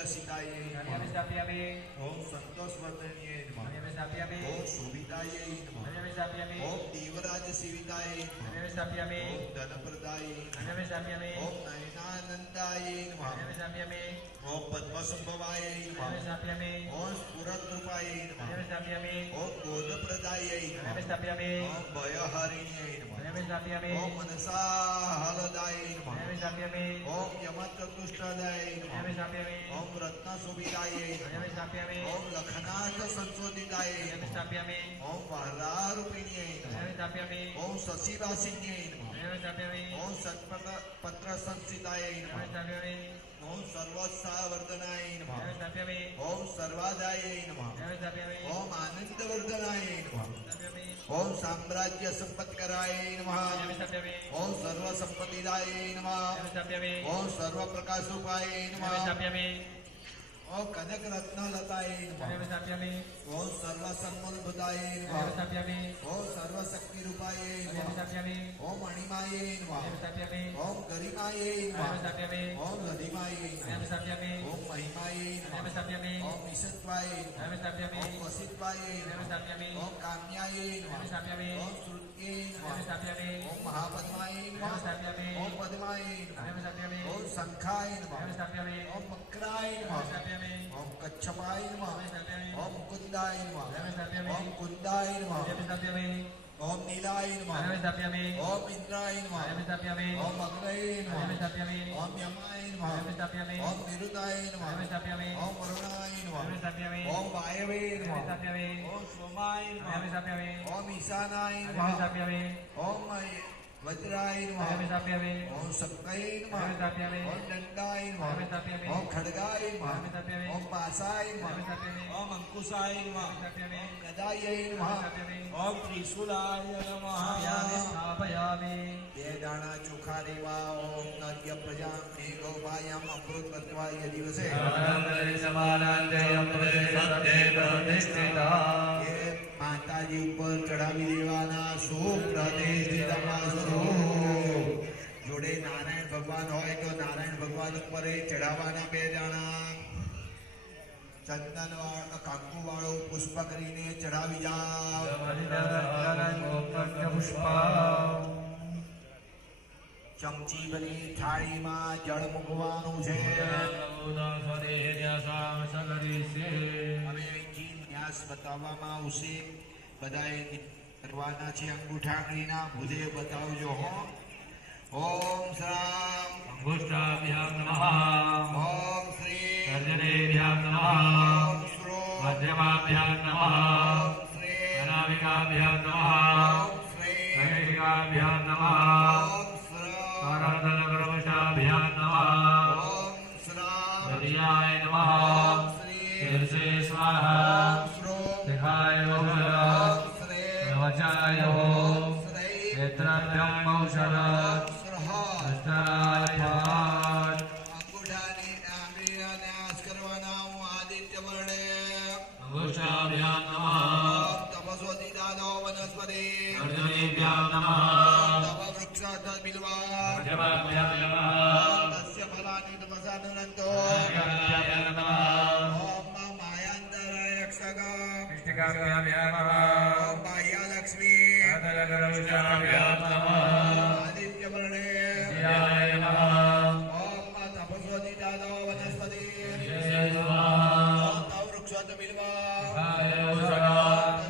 लसितायै ओम संतोषवर्धन्यै नमः ओम शोभितायै नमः ओम देवराज सेवितायै नमः ओम धनप्रदायै नमः ओम नयनानंदायै नमः ओम पद्मसंभवायै नमः ओम स्फुरद्रूपायै नमः ओम बोधप्रदायै नमः ओम भयहरिण्यै नमः ओम मनसाहलदायै नमः ओम यमचतुष्टदायै नमः ओम रत्नशोभितायै ओम लखनाथ संशोधितायै ओम वरदारूपिण्यै ओम शशिवासिन्यै ओम सत्पत्र संस्थितायै ओम सर्वोत्साहवर्धनाय नमः ओम सर्वादायै नमः ओम आनंदवर्धनाय नमः ओम साम्राज्य संपत्कराय नमः ओम सर्वसंपत्तिदायै नमः ओम सर्वप्रकाशरूपाय नमः ओम कनक रत्नलतायै नमः ओम सर्वसम्मलभूताय नमः ओम सर्वशक्तिरूपायै नमः ओम मणिमायै नमः ओम गरिमायै नमः ओम लधिमायै नमः ओम महिमायै नमः ओम ईशत्वायै नमः ओम वसित्वायै नमः ओम काम्यायै नमः ओम श्रुत्यै नमः ओम महापद्मायै नमः ओम पद्मायै नमः ओम शंखाय नमः ओम मकराय नमः ओम कच्छपाय नमः ओम मुकुंदाय नमः ओम कुंदाय नमः ओम नीलाय नमः ओम इंद्राय नमः ओम अग्नये नमः ओम यमाय नमः ओम निरुताय नमः ओम वरुणाय नमः ओम वायवे नमः ओम सोमाय नमः ओम ईशानाय नमः ओम वज्राय नमः ओम शक्तये नमः ओम दंडाय नमः ओम खड्गाय नमः ओम पासाय नमः ओम अंकुशाय नमः ओम गदायै नमः ओम त्रिशूलाय नमः स्थापयामि ये दाना चोखा देवा ओम नर्य प्रजा मे गौपायम अमृत तत्वाय दिवसे माताजी ઉપર ચડાવી દેવાના શુભ પ્રતિષ્ઠિતમાં જોડે નારાયણ ભગવાન હોય તો નારાયણ ભગવાન ઉપર ચડાવવાના બે દાણા ચંદન કંકુ વાળો પુષ્પ કરીને ચડાવી જાઓ ચમચી ભરી થાળીમાં જળ મૂકવાનું છે હવે ન્યાસ બતાવવામાં આવશે બધાએ કરવાના છે અંગૂઠા આંગળીના ભૂદે બતાવજો હો ઓમ શ્રામ અંગુષ્ટાભ્યામ નમઃ ઓમ શ્રી તર્જનેભ્યામ નમઃ ઓમ શ્રો મધ્યમાભ્યામ નમઃ ઓમ શ્રી અનામિકાભ્યામ નમઃ ઓમ શ્રી નૈતિકાભ્યામ નમઃ ઓમ શ્રો આરાધનકર્મશાભ્યામ નમઃ ઓમ શ્રામ હરિયાય નમઃ ઓમ શ્રી શીર્ષે સ્વાહા ઓમ શ્રો શિખાય નમઃ ઓમ શ્રી નવચાય ઓમ શ્રી નેત્રાભ્યામ ઔષધ હસ્તાય ફાટ અંગૂઠાની આંગળીના નાશ કરવાના હું આદિત્ય વર્ણે અંગુષ્ટાભ્યામ નમઃ તપસ્વતી દાનો વનસ્પતિ અર્જુનેભ્યામ નમઃ તપ વૃક્ષાત બિલ્વા મધ્યમાભ્યામ નમઃ તસ્ય ફલાની તપસાનુરંતો નૈતિકાભ્યામ નમઃ ઓમ માયાંતર રક્ષક ઇષ્ટિકાભ્યામ નમઃ ઓમ બાહ્યલક્ષ્મી આદરકર્મશાભ્યામ નમઃ આદિત્ય વર્ણે હરિયાય નમઃ ઓમ તપસ્વતી દાનો વનસ્પતિ શીર્ષે સ્વાહા ઓમ તપ વૃક્ષાત બિલ્વા શિખાય ઔષધ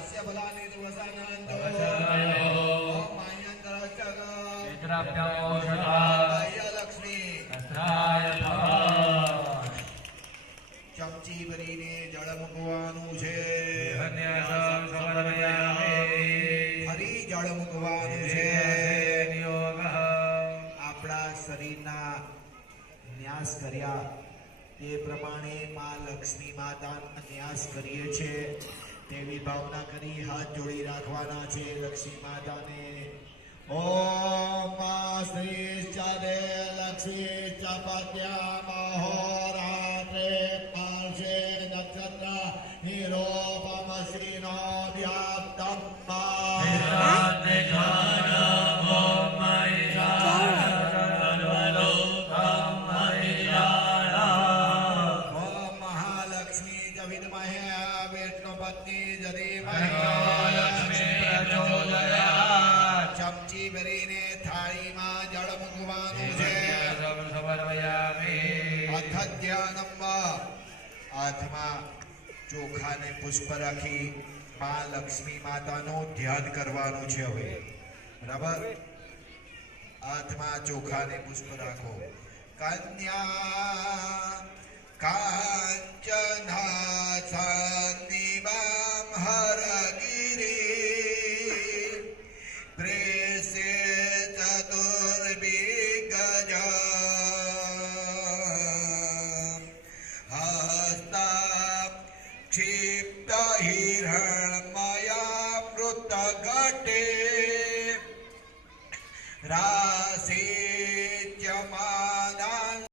તસ્ય ફલાની તપસાનુરંતો નવચાય ઓમ માયાંતર રક્ષક નેત્રાભ્યામ ઔષધ બાહ્યલક્ષ્મી હસ્તાય ફાટ ચમચી ભરીને જળ મૂકવાનું છે ધન્યસમ સમર્પયામિ ફરી જળ મૂકવાનું છે નિયોગઃ આપણા શરીરના ન્યાસ કર્યા તે પ્રમાણે માં લક્ષ્મી માતાનો ન્યાસ કરીએ છીએ તેવી ભાવના કરી હાથ જોડી રાખવાના છે લક્ષ્મી માતાને ઓમ શ્રી ચારે લક્ષ્મી ચાપત્યા મહોરાત્રે પાર્શ્વે નક્ષત્ર નિરોપમશ્રીનો વ્યાપ્તમ ઓમ થાળીમાં જળ મૂકવાનું છે. દેવન્યાસમ સમર્પયામિ. અથ ધ્યાનમ હાથમાં ચોખાને પુષ્પ રાખી માં લક્ષ્મી માતાનું ધ્યાન કરવાનું છે. હવે બરાબર હાથમાં ચોખાને પુષ્પ રાખો. કન્યા કાંચનાસનિવામ હરગિરી પ્રેસે ચતુર્ભિગજ હસ્તા ક્ષિપ્ત હિરણમયા મૃતગટે રાશિ ચમા